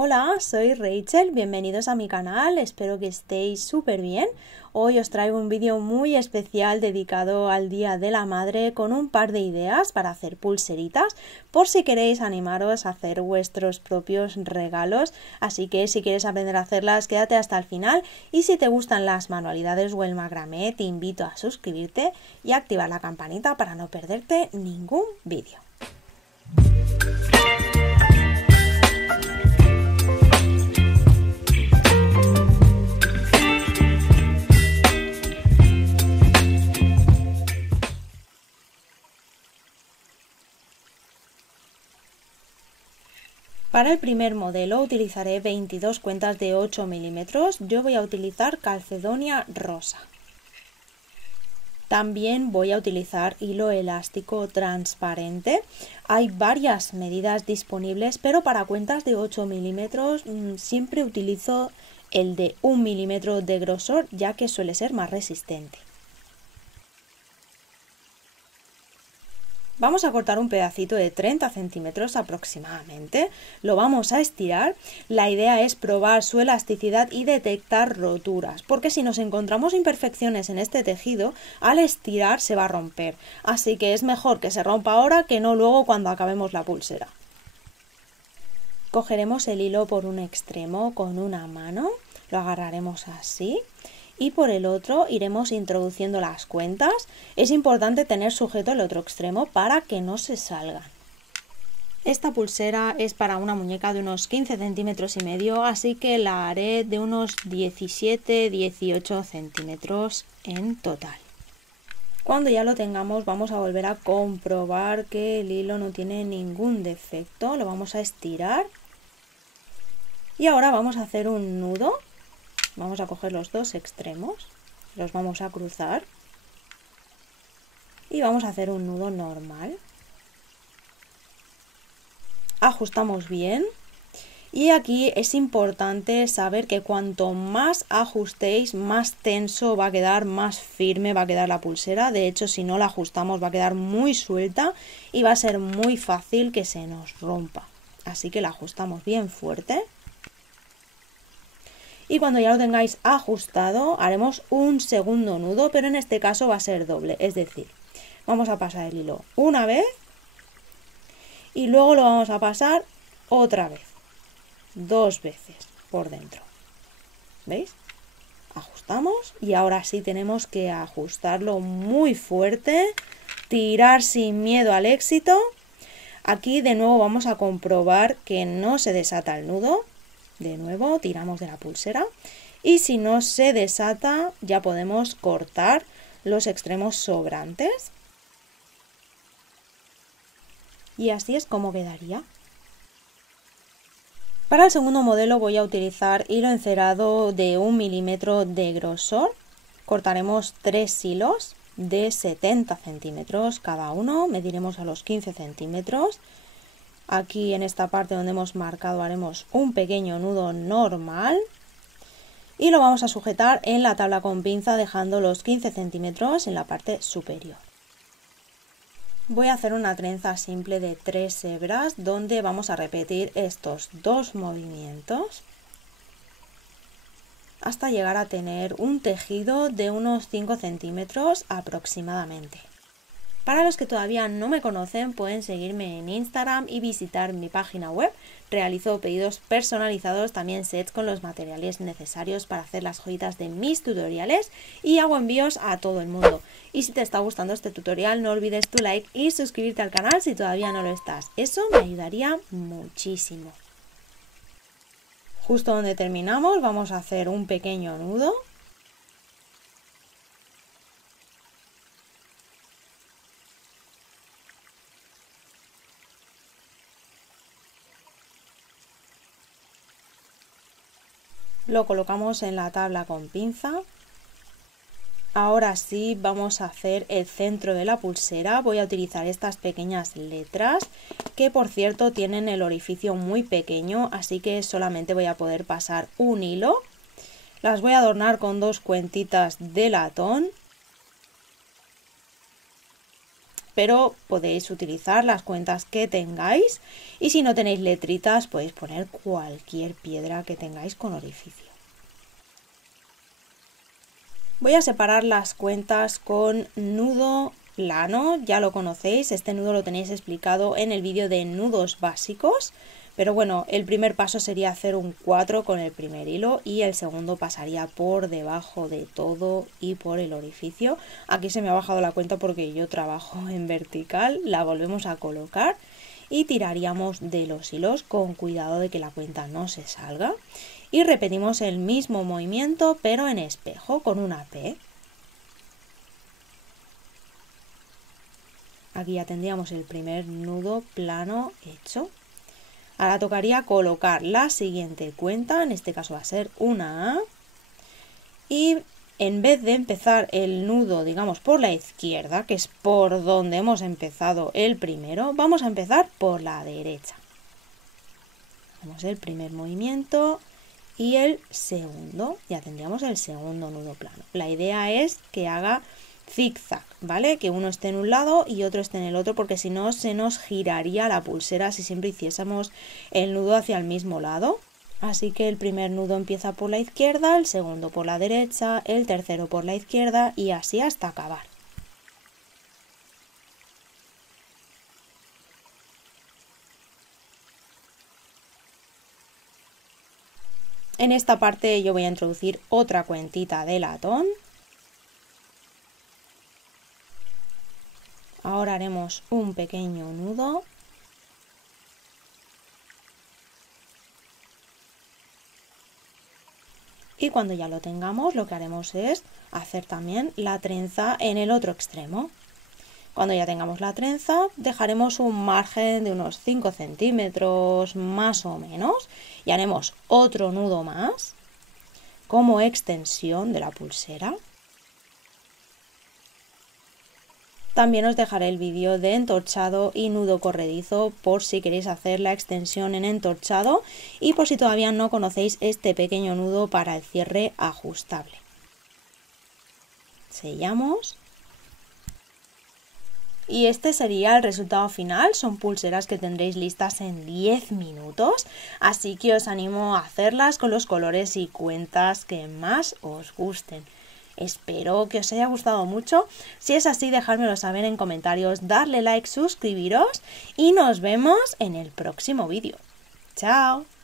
Hola, soy Rachel, bienvenidos a mi canal, espero que estéis súper bien. Hoy os traigo un vídeo muy especial dedicado al Día de la Madre con un par de ideas para hacer pulseritas por si queréis animaros a hacer vuestros propios regalos. Así que si quieres aprender a hacerlas, quédate hasta el final y si te gustan las manualidades o el macramé, te invito a suscribirte y activar la campanita para no perderte ningún vídeo. Para el primer modelo utilizaré 22 cuentas de 8 milímetros. Yo voy a utilizar calcedonia rosa. También voy a utilizar hilo elástico transparente. Hay varias medidas disponibles, pero para cuentas de 8 milímetros siempre utilizo el de 1 milímetro de grosor, ya que suele ser más resistente. Vamos a cortar un pedacito de 30 centímetros aproximadamente, lo vamos a estirar. La idea es probar su elasticidad y detectar roturas, porque si nos encontramos imperfecciones en este tejido, al estirar se va a romper. Así que es mejor que se rompa ahora que no luego cuando acabemos la pulsera. Cogeremos el hilo por un extremo con una mano, lo agarraremos así. Y por el otro iremos introduciendo las cuentas. Es importante tener sujeto el otro extremo para que no se salgan. Esta pulsera es para una muñeca de unos 15 centímetros y medio, así que la haré de unos 17-18 centímetros en total. Cuando ya lo tengamos vamos a volver a comprobar que el hilo no tiene ningún defecto. Lo vamos a estirar. Y ahora vamos a hacer un nudo. Vamos a coger los dos extremos, los vamos a cruzar y vamos a hacer un nudo normal. Ajustamos bien y aquí es importante saber que cuanto más ajustéis, más tenso va a quedar, más firme va a quedar la pulsera. De hecho, si no la ajustamos va a quedar muy suelta y va a ser muy fácil que se nos rompa. Así que la ajustamos bien fuerte. Y cuando ya lo tengáis ajustado, haremos un segundo nudo, pero en este caso va a ser doble. Es decir, vamos a pasar el hilo una vez y luego lo vamos a pasar otra vez. 2 veces por dentro. ¿Veis? Ajustamos y ahora sí tenemos que ajustarlo muy fuerte, tirar sin miedo al éxito. Aquí de nuevo vamos a comprobar que no se desata el nudo. De nuevo tiramos de la pulsera y si no se desata ya podemos cortar los extremos sobrantes. Y así es como quedaría. Para el segundo modelo voy a utilizar hilo encerado de 1 milímetro de grosor. Cortaremos 3 hilos de 70 centímetros cada uno, mediremos a los 15 centímetros. Aquí en esta parte donde hemos marcado haremos un pequeño nudo normal y lo vamos a sujetar en la tabla con pinza dejando los 15 centímetros en la parte superior. Voy a hacer una trenza simple de 3 hebras donde vamos a repetir estos 2 movimientos hasta llegar a tener un tejido de unos 5 centímetros aproximadamente. Para los que todavía no me conocen, pueden seguirme en Instagram y visitar mi página web. Realizo pedidos personalizados, también sets con los materiales necesarios para hacer las joyitas de mis tutoriales y hago envíos a todo el mundo. Y si te está gustando este tutorial, no olvides tu like y suscribirte al canal si todavía no lo estás. Eso me ayudaría muchísimo. Justo donde terminamos vamos a hacer un pequeño nudo. Lo colocamos en la tabla con pinza. Ahora sí vamos a hacer el centro de la pulsera. Voy a utilizar estas pequeñas letras que por cierto tienen el orificio muy pequeño, así que solamente voy a poder pasar un hilo. Las voy a adornar con 2 cuentitas de latón. pero podéis utilizar las cuentas que tengáis y si no tenéis letritas podéis poner cualquier piedra que tengáis con orificio. Voy a separar las cuentas con nudo plano, ya lo conocéis, este nudo lo tenéis explicado en el vídeo de nudos básicos, pero bueno, el primer paso sería hacer un 4 con el primer hilo y el segundo pasaría por debajo de todo y por el orificio. Aquí se me ha bajado la cuenta porque yo trabajo en vertical, la volvemos a colocar y tiraríamos de los hilos con cuidado de que la cuenta no se salga. Y repetimos el mismo movimiento pero en espejo con una P. Aquí ya tendríamos el primer nudo plano hecho. Ahora tocaría colocar la siguiente cuenta, en este caso va a ser una A. Y en vez de empezar el nudo, digamos, por la izquierda, que es por donde hemos empezado el primero, vamos a empezar por la derecha. Hacemos el primer movimiento y el segundo, ya tendríamos el segundo nudo plano. La idea es que haga zigzag, ¿vale? Que uno esté en un lado y otro esté en el otro, porque si no se nos giraría la pulsera si siempre hiciésemos el nudo hacia el mismo lado. Así que el primer nudo empieza por la izquierda, el segundo por la derecha, el tercero por la izquierda y así hasta acabar. En esta parte yo voy a introducir otra cuentita de latón. Ahora haremos un pequeño nudo. Y cuando ya lo tengamos, lo que haremos es hacer también la trenza en el otro extremo. Cuando ya tengamos la trenza, dejaremos un margen de unos 5 centímetros más o menos y haremos otro nudo más como extensión de la pulsera. También os dejaré el vídeo de entorchado y nudo corredizo por si queréis hacer la extensión en entorchado y por si todavía no conocéis este pequeño nudo para el cierre ajustable. Sellamos. Y este sería el resultado final, son pulseras que tendréis listas en 10 minutos, así que os animo a hacerlas con los colores y cuentas que más os gusten. Espero que os haya gustado mucho, si es así dejádmelo saber en comentarios, darle like, suscribiros y nos vemos en el próximo vídeo. ¡Chao!